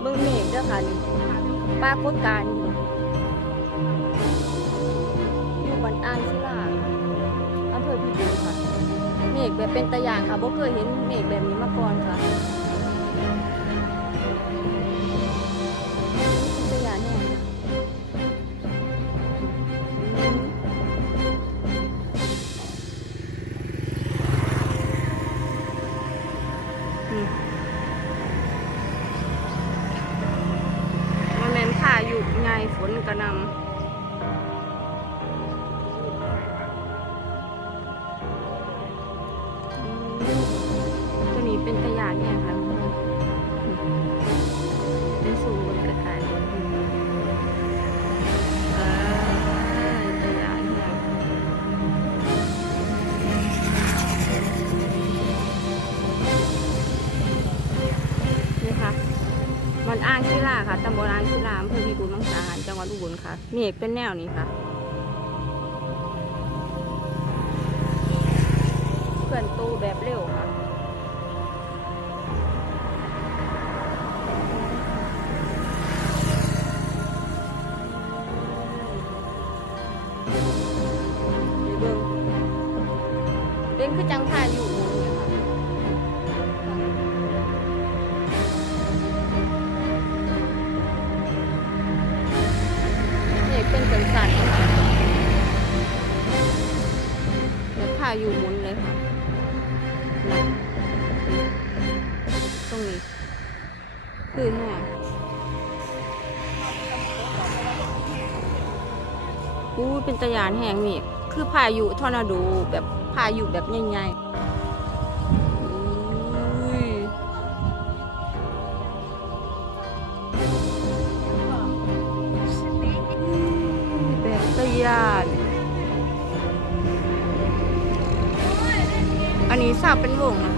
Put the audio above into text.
เมืองเมฆเด้อค่ะนี่ปรากฏการณ์อยู่บ้านอ่างศิลาอำเภอพิบูลค่ะเมฆแบบเป็นตะอย่างค่ะบ่เคยเห็นเมฆแบบนี้มาก่อนค่ะเป็นตะอย่างเนี่ยมันแม่นพายุไงฝนกระหน่ำตัวนี้เป็นตะอย่างเนี่ยค่ะเป็นสูงบนกระต่ายตะอย่างเนี่ยนี่ค่ะมันอ่างศิลาค่ะตำบลอ่างศิลาอำเภอพิบูลมังสาหารจังหวัดอุบลค่ะเมฆเป็นแนวนี้ค่ะเคลื่อนตัวแบบเร็วค่ะเบิ่งเป็นคือจังพายุหมุนเนี่ยค่ะเมฆเป็นสันๆแบบพายุหมุนเลยค่ะนะตรงนี้คือแห้งเป็นตะยานแห้งเมฆคือพายุทอร์นาโดแบบพายุแบบใหญ่ๆแบบตะยานอันนี้ทราบเป็นวงนะคะ